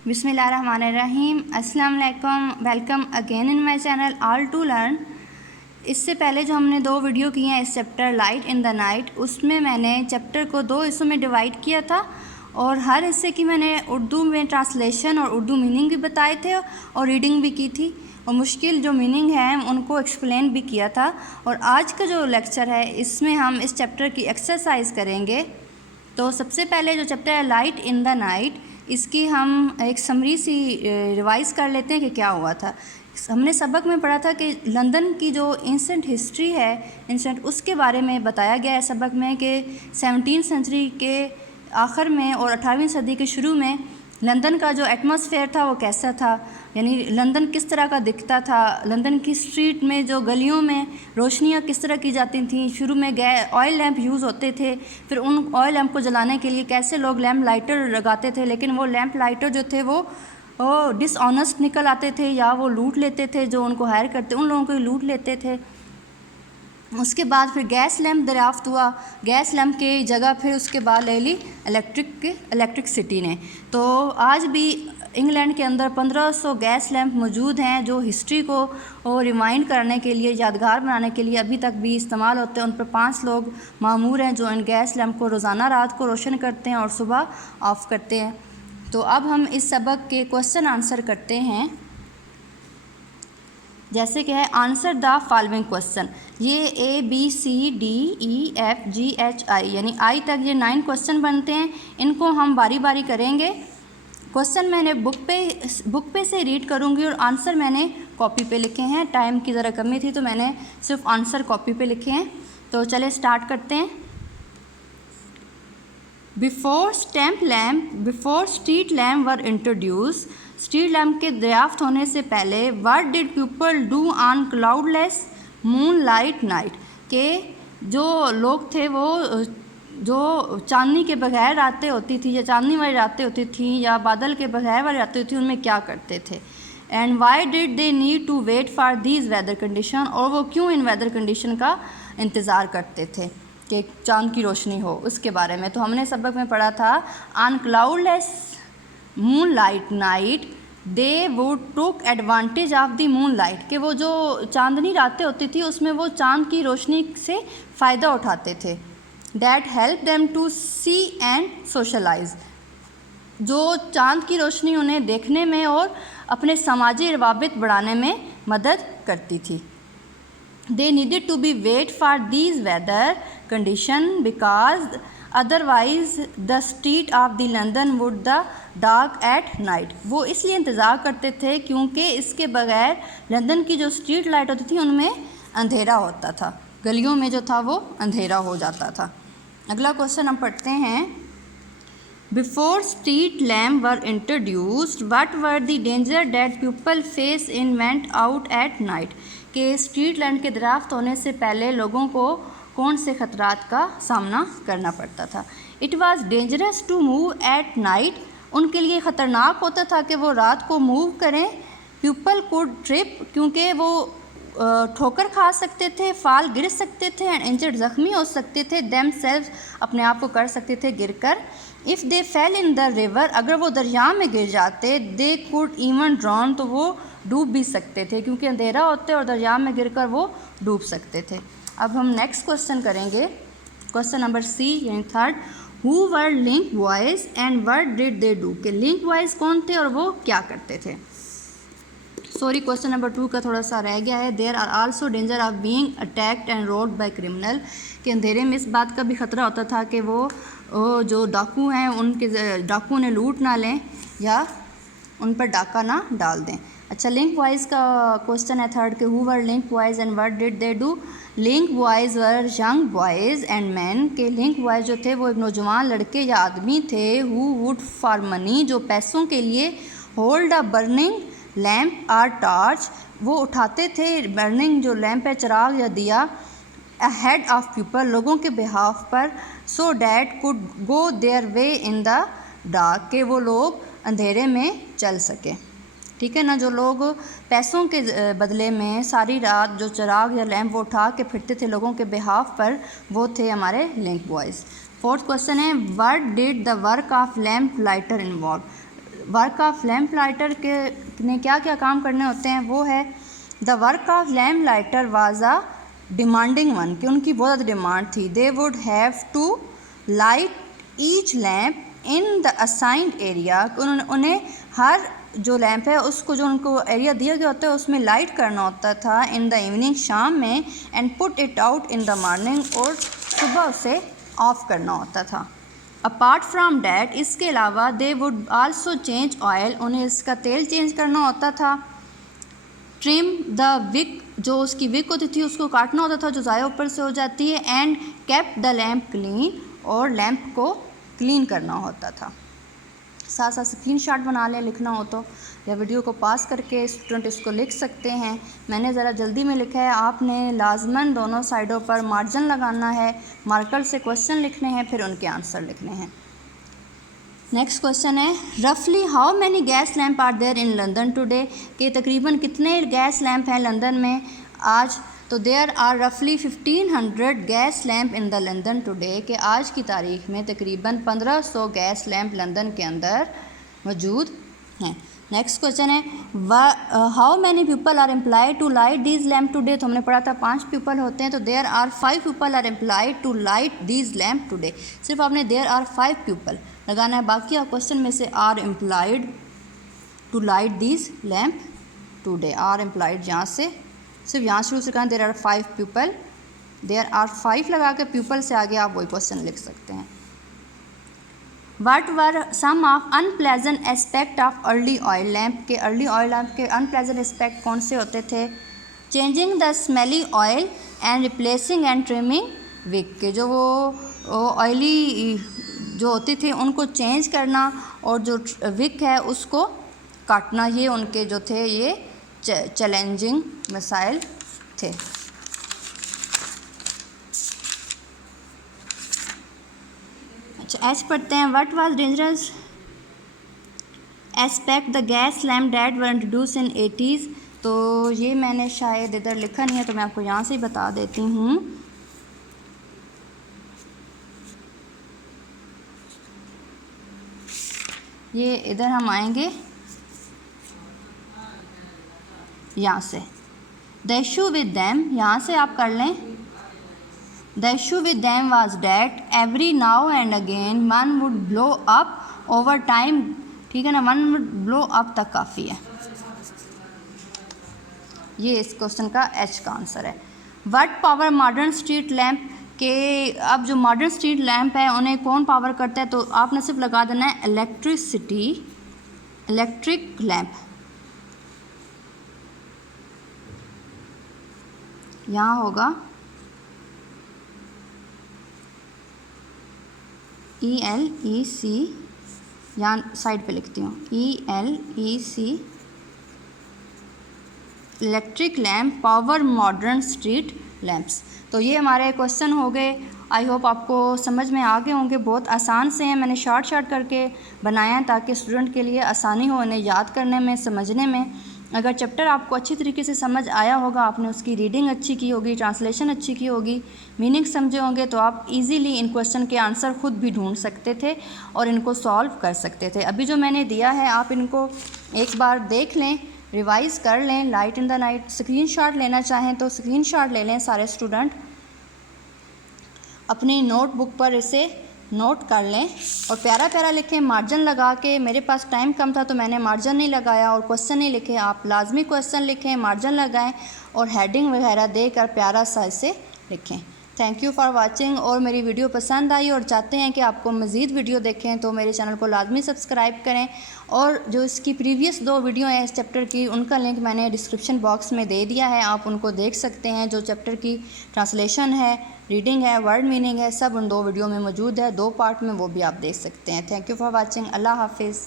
बिस्मिल्लाहिर्रहमानिर्रहीम। अस्सलाम वालेकुम। Welcome again in my channel all to learn. इससे पहले जो हमने 2 वीडियो की हैं इस chapter light in the night, उसमें मैंने चैप्टर को 2 हिस्सों में डिवाइड किया था और हर हिस्से की मैंने उर्दू में ट्रांसलेशन और उर्दू मीनिंग भी बताए थे और रीडिंग भी की थी और मुश्किल जो मीनिंग है उनको एक्सप्लेन भी किया था। और आज का जो लेक्चर है इसमें हम इस चैप्टर की एक्सरसाइज करेंगे। तो सबसे पहले जो चैप्टर है लाइट इन द नाइट, इसकी हम एक समरी सी रिवाइज़ कर लेते हैं कि क्या हुआ था। हमने सबक में पढ़ा था कि लंदन की जो एंसेंट हिस्ट्री है उसके बारे में बताया गया है सबक में कि 17वीं सेंचुरी के आखिर में और 18वीं सदी के शुरू में लंदन का जो एटमॉस्फेयर था वो कैसा था, यानी लंदन किस तरह का दिखता था। लंदन की स्ट्रीट में जो गलियों में रोशनियाँ किस तरह की जाती थीं। शुरू में ऑयल लैंप यूज़ होते थे, फिर उन ऑयल लैंप को जलाने के लिए कैसे लोग लैंप लाइटर लगाते थे, लेकिन वो लैंप लाइटर जो थे वो डिसऑनेस्ट निकल आते थे या वो लूट लेते थे, जो उनको हायर करते उन लोगों को लूट लेते थे। उसके बाद फिर गैस लैंप दरियाफ्त हुआ, गैस लैंप की जगह फिर उसके बाद ले ली इलेक्ट्रिसिटी ने। तो आज भी इंग्लैंड के अंदर 1500 गैस लैंप मौजूद हैं जो हिस्ट्री को रिमाइंड करने के लिए, यादगार बनाने के लिए अभी तक भी इस्तेमाल होते हैं। उन पर 5 लोग मामूर हैं जो इन गैस लैंप को रोज़ाना रात को रोशन करते हैं और सुबह ऑफ़ करते हैं। तो अब हम इस सबक के क्वेश्चन आंसर करते हैं। जैसे कि है आंसर द फॉलोइंग क्वेश्चन। ये ABCDEFGHI यानी आई तक ये 9 क्वेश्चन बनते हैं। इनको हम बारी बारी करेंगे। क्वेश्चन मैंने बुक पे से रीड करूँगी और आंसर मैंने कॉपी पे लिखे हैं। टाइम की ज़रा कमी थी तो मैंने सिर्फ आंसर कॉपी पे लिखे हैं। तो चले स्टार्ट करते हैं। बिफोर स्ट्रीट लैम्प वर इंट्रोड्यूस, स्ट्रीट लैम्प के दरियाफ्त होने से पहले what did people do on cloudless moon light night, के जो लोग थे वो जो चांदनी के बगैर रातें होती थी या चांदनी वाली रातें होती थी या बादल के बगैर वाली रातें होती थी, उनमें क्या करते थे। And why did they need to wait for these weather condition, और वो क्यों इन वेदर कंडीशन का इंतज़ार करते थे कि चांद की रोशनी हो, उसके बारे में। तो हमने सबक में पढ़ा था on cloudless moon light night they would took advantage of the moon light, कि वो जो चांदनी रातें होती थी उसमें वो चांद की रोशनी से फ़ायदा उठाते थे। That help them to see and socialise, जो चांद की रोशनी उन्हें देखने में और अपने समाजी रवाबित बढ़ाने में मदद करती थी। They needed to be wait for these weather condition because otherwise the street of the London would the dark at night। वो इसलिए इंतज़ार करते थे क्योंकि इसके बगैर लंदन की जो स्ट्रीट लाइट होती थी उनमें अंधेरा होता था, गलियों में जो था वो अंधेरा हो जाता था। अगला क्वेश्चन हम पढ़ते हैं। Before street lamp were introduced, what were the danger that people face in went out at night, कि स्ट्रीट लैंप के दरियाफ्त होने से पहले लोगों को कौन से ख़तरात का सामना करना पड़ता था। It was dangerous to move at night, उनके लिए ख़तरनाक होता था कि वो रात को मूव करें। पीपल कुड ट्रिप, क्योंकि वो ठोकर खा सकते थे, फाल गिर सकते थे, एंड इंजर्ड ज़ख्मी हो सकते थे, देम सेल्फ अपने आप को कर सकते थे गिर कर। If they fail in the river, अगर वो दरिया में गिर जाते, दे कुड इवन ड्रॉन, तो वो डूब भी सकते थे क्योंकि अंधेरा होते और दरिया में गिरकर वो डूब सकते थे। अब हम नेक्स्ट क्वेश्चन करेंगे, क्वेश्चन नंबर C यानी 3rd। Who were link boys and what did they do, के लिंक बॉयज़ कौन थे और वो क्या करते थे। सॉरी, क्वेश्चन नंबर 2 का थोड़ा सा रह गया है। There are also danger of being attacked and robbed by criminal, कि अंधेरे में इस बात का भी ख़तरा होता था कि वो जो डाकू हैं उनके डाकू ने लूट ना लें या उन पर डाका ना डाल दें। अच्छा, लिंक बॉयज़ का क्वेश्चन है 3rd के who were link boys and what did they do. Link boys were young boys and man, के लिंक बॉयज़ जो थे वो एक नौजवान लड़के या आदमी थे। हु वुड फॉर मनी, जो पैसों के लिए hold a burning lamp or torch, वो उठाते थे बर्निंग जो लैम्प है, चिराग या दिया, अहेड ऑफ पीपल, लोगों के बिहाफ पर, so that could go their way in the dark, के वो लोग अंधेरे में चल सके। ठीक है ना, जो लोग पैसों के बदले में सारी रात जो चिराग या लैम्प वो उठा के फिरते थे लोगों के बिहाफ पर, वो थे हमारे लिंक बॉयज़। 4th क्वेश्चन है what did the work of lamp lighter involve, work of lamp lighter के ने क्या क्या काम करने होते हैं, वो है the work of lamp lighter was a demanding one, कि उनकी बहुत ज़्यादा डिमांड थी। They would have to light each lamp in the assigned area, उन्हें हर जो लैंप है उसको जो उनको एरिया दिया गया होता है उसमें लाइट करना होता था इन द इवनिंग, शाम में, and put it out in the morning, और सुबह उसे ऑफ करना होता था। अपार्ट फ्राम डैट, इसके अलावा they would also change oil, उन्हें इसका तेल चेंज करना होता था। ट्रिम द विक, जो उसकी विक होती थी उसको काटना होता था जो ज़ाया ऊपर से हो जाती है। And kept the lamp clean, और लैम्प को क्लीन करना होता था। साथ साथ स्क्रीनशॉट बना लें लिखना हो तो, या वीडियो को पास करके स्टूडेंट इसको लिख सकते हैं। मैंने ज़रा जल्दी में लिखा है, आपने लाजमन दोनों साइडों पर मार्जिन लगाना है, मार्कर से क्वेश्चन लिखने हैं, फिर उनके आंसर लिखने हैं। नेक्स्ट क्वेश्चन है, रफली how many gas lamp are there in London today, कि तकरीबन कितने गैस लैम्प हैं लंदन में आज। तो देयर आर रफली 1500 gas lamp in the London today, कि आज की तारीख में तकरीबन 1500 गैस लैम्प लंदन के अंदर मौजूद हैं। नेक्स्ट क्वेश्चन है, how many people are employed to light these lamp today, तो हमने पढ़ा था 5 पीपल होते हैं, तो there are 5 people are employed to light these lamp today, सिर्फ आपने देयर आर 5 पीपल लगाना है, बाकी आप क्वेश्चन में से are employed to light these lamp today, are employed यहाँ से सिर्फ यहाँ शुरू से कहा there are 5 people, there are 5 लगा के पीपल से आगे आप वही क्वेश्चन लिख सकते हैं। What were some of unpleasant aspect of early oil lamp, के अर्ली ऑयल लैम्प के अनप्लेजेंट एस्पेक्ट कौन से होते थे। Changing the smelly oil and replacing and trimming wick, के जो वो ऑयली जो होती थी उनको चेंज करना और जो विक है उसको काटना, ये उनके जो थे ये चैलेंजिंग मसाइल थे। अच्छा, एच पढ़ते हैं, what was dangerous aspect the gas lamp that were introduce in 80s, तो ये मैंने शायद इधर लिखा नहीं है तो मैं आपको यहाँ से ही बता देती हूँ। ये इधर हम आएंगे यहाँ से, द इशू विद दैम, यहाँ से आप कर लें, the issue with them was that every now and again one would blow up over time, ठीक है ना, वन वुड ब्लो अप तक काफ़ी है, ये इस क्वेश्चन का एच का आंसर है। What power modern street lamp, के अब जो मॉडर्न स्ट्रीट लैम्प है उन्हें कौन पावर करता है, तो आपने सिर्फ लगा देना है इलेक्ट्रिसिटी, इलेक्ट्रिक लैम्प, यहाँ होगा ELEC, यहाँ साइड पे लिखती हूँ ELEC, electric lamp power modern street lamps. तो ये हमारे क्वेश्चन हो गए, आई होप आपको समझ में आ गए होंगे, बहुत आसान से हैं, मैंने शॉर्ट करके बनाया है ताकि स्टूडेंट के लिए आसानी हो इन्हें याद करने में, समझने में। अगर चैप्टर आपको अच्छी तरीके से समझ आया होगा, आपने उसकी रीडिंग अच्छी की होगी, ट्रांसलेशन अच्छी की होगी, मीनिंग समझे होंगे, तो आप इजीली इन क्वेश्चन के आंसर खुद भी ढूंढ सकते थे और इनको सॉल्व कर सकते थे। अभी जो मैंने दिया है आप इनको एक बार देख लें, रिवाइज़ कर लें, light in the night, screenshot लेना चाहें तो स्क्रीनशॉट ले लें सारे स्टूडेंट, अपनी नोटबुक पर इसे नोट कर लें और प्यारा प्यारा लिखें, मार्जिन लगा के। मेरे पास टाइम कम था तो मैंने मार्जिन नहीं लगाया और क्वेश्चन नहीं लिखे, आप लाजमी क्वेश्चन लिखें, मार्जिन लगाएं और हेडिंग वगैरह देकर प्यारा सा इसे लिखें। Thank you for watching. और मेरी वीडियो पसंद आई और चाहते हैं कि आपको मज़ीद वीडियो देखें तो मेरे चैनल को लाजमी सब्सक्राइब करें, और जो इसकी प्रीवियस 2 वीडियो हैं इस चैप्टर की, उनका लिंक मैंने डिस्क्रिप्शन बॉक्स में दे दिया है, आप उनको देख सकते हैं। जो चैप्टर की ट्रांसलेशन है, रीडिंग है, वर्ड मीनिंग है, सब उन 2 वीडियो में मौजूद है, 2 पार्ट में, वो भी आप देख सकते हैं। Thank you for watching. अल्लाह हाफिज़।